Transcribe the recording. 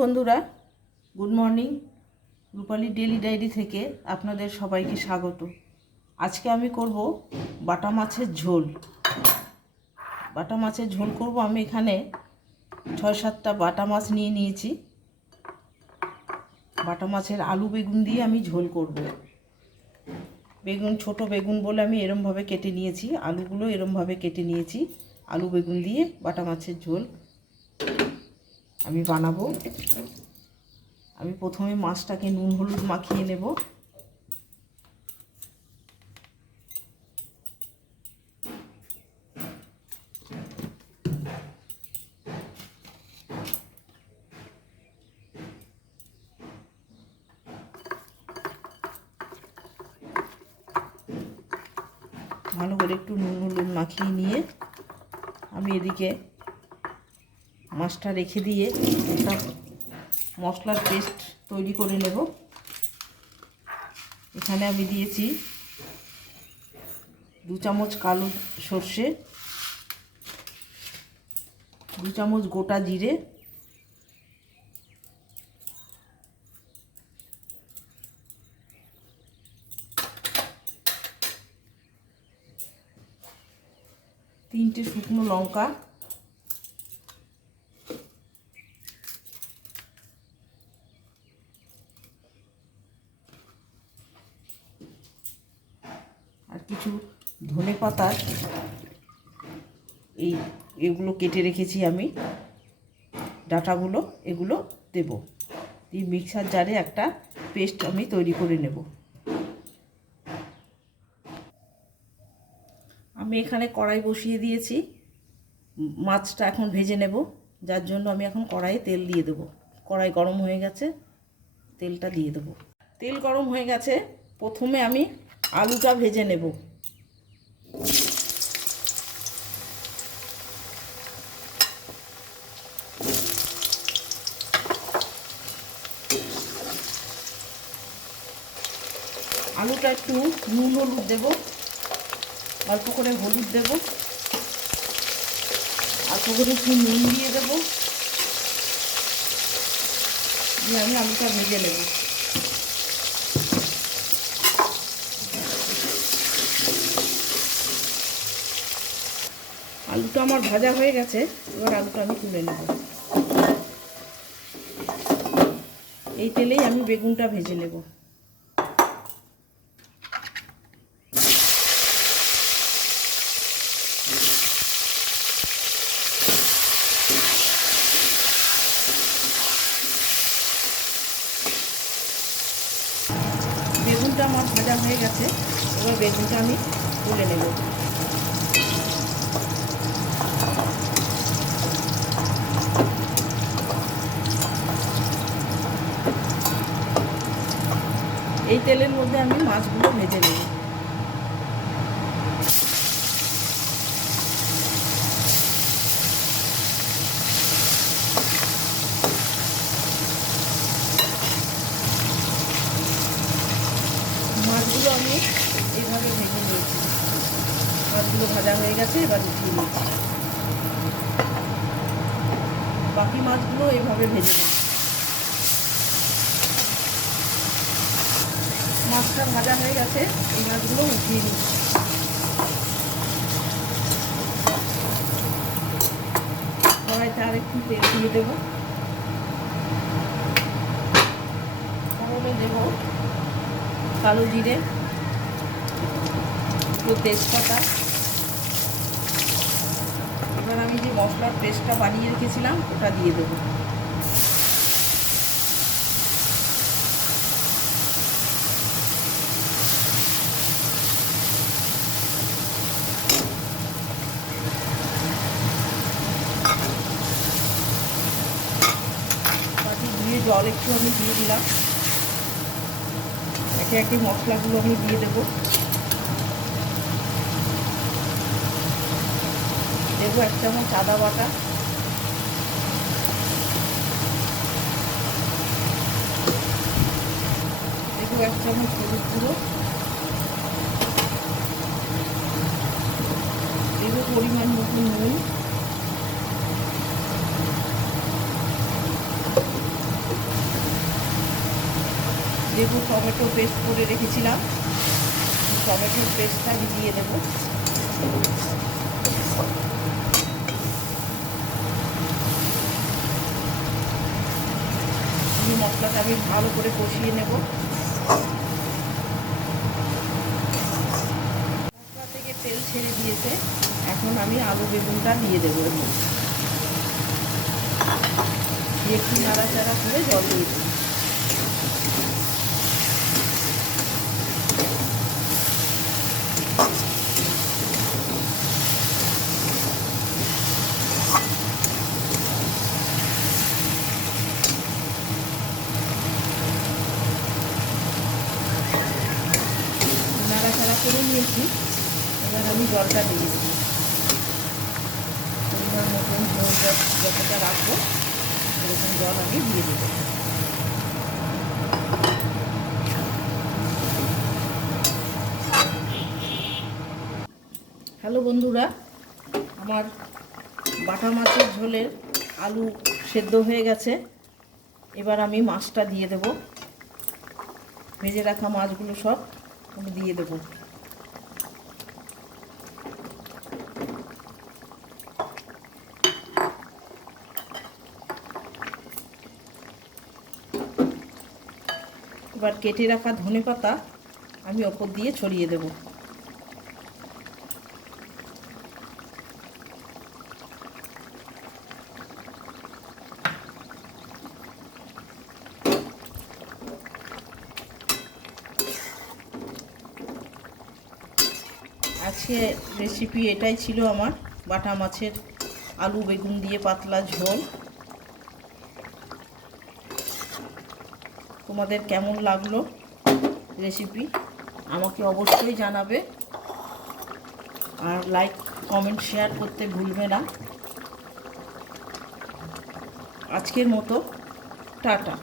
বন্ধুরা, good morning. রূপালী daily diary থেকে আপনাদের সবাইকে স্বাগত। আজকে আমি করব বাটা মাছের ঝোল। বাটা মাছের ঝোল করব। আমি এখানে 6-7টা বাটা মাছ নিয়ে নিয়েছি। বাটা মাছের আলু বেগুন দিয়ে আমি ঝোল করব। বেগুন, ছোট বেগুন বলে আমি এরমভাবে কেটে নিয়েছি, আলুগুলো এরমভাবে কেটে নিয়েছি। আলু বেগুন দিয়ে বাটা মাছের ঝোল আমি বানাবো। আমি প্রথমে মাছটাকে নুন হলুদ মাখিয়ে নেব। ভালো করে একটু নুন হলুদ মাখিয়ে নিয়ে আমি এদিকে মাছটা রেখে দিয়ে একটা মশলার পেস্ট তৈরি করে নেব। এখানে আমি দিয়েছি 2 চামচ কালো সর্ষে, 2 চামচ গোটা জিরে, 3টে শুকনো লঙ্কা, আর কিছু ধনেপাতা, এগুলো কেটে রেখেছি আমি, ডাঁটাগুলো এগুলো দেব। এই মিক্সার জারে একটা পেস্ট আমি তৈরি করে নেব। আমি এখানে কড়াই বসিয়ে দিয়েছি, মাছটা এখন ভেজে নেব, যার জন্য আমি এখন কড়াইয়ে তেল দিয়ে দেব। কড়াই গরম হয়ে গেছে, তেলটা দিয়ে দেব। তেল গরম হয়ে গেছে, প্রথমে আমি আলুটা ভেজে নেব। আলুটা একটু নুন হলুদ দেব, অল্প করে হলুদ দেব, অল্প করে একটু নুন দিয়ে দেব, দিয়ে আমি আলুটা ভেজে নেব। আলুটা আমার ভাজা হয়ে গেছে, এবার আলুটা আমি তুলে নেব। এই তেলেই আমি বেগুনটা ভেজে নেব। বেগুনটা আমার ভাজা হয়ে গেছে, এবার বেগুনটা আমি তুলে নেব। এই তেলের মধ্যে আমি মাছগুলো ভেজে নেব। মাছগুলো আমি এইভাবে ভেজে নিয়েছি, মাছগুলো ভাজা হয়ে গেছে, এবার উঠিয়ে নিয়েছি। বাকি মাছগুলো এইভাবে ভেজে নেব। মাছটা ভাজা হয়ে গেছে, এই মাছগুলো উঠিয়ে নিচ্ছি। কড়াইতে আর একটু তেল দিয়ে দেবো। তাহলে দেবো কালো জিরে, একটু তেজপাতা। এবার আমি যে মশলার পেস্টটা বানিয়ে রেখেছিলাম ওটা দিয়ে দেবো। বাটি ধুয়ে জল একটু আমি দিয়ে দিলাম। একে একে মশলাগুলো আমি দিয়ে দেবো। দেবো 1 চামচ আদা বাটা, দেবো 1 চামচ হলুদ গুঁড়ো, দেবো পরিমাণ মতো নুন, লেবু টমেটো পেস্ট করে রেখেছিলাম, টমেটোর পেস্টটা আমি দিয়ে দেবো। মশলাটা আমি ভালো করে কষিয়ে নেব। মশলা থেকে তেল ছেড়ে দিয়েছে, এখন আমি আলু বেগুনটা দিয়ে দেবো। দিয়ে একটু নাড়াচাড়া করে জল দিয়ে দেবো। নাড়াচাড়া করে নিয়েছি, এবার আমি জলটা দিয়ে দিই। পরিমাণ মতন ঝোল যতটা রাখবো এরকম জল আমি দিয়ে দেবো। হ্যালো বন্ধুরা, আমার বাটা মাছের ঝোলের আলু সেদ্ধ হয়ে গেছে। এবার আমি মাছটা দিয়ে দেব। ভেজে রাখা মাছগুলো সব আমি দিয়ে দেব। এবার কেটে রাখা ধনেপাতা আমি ওপর দিয়ে ছড়িয়ে দেব। আজকে রেসিপি এটাই ছিল আমার, বাটা মাছের আলু বেগুন দিয়ে পাতলা ঝোল। তোমাদের কেমন লাগলো রেসিপি আমাকে অবশ্যই জানাবে, আর লাইক কমেন্ট শেয়ার করতে ভুলবে না। আজকের মতো টাটা।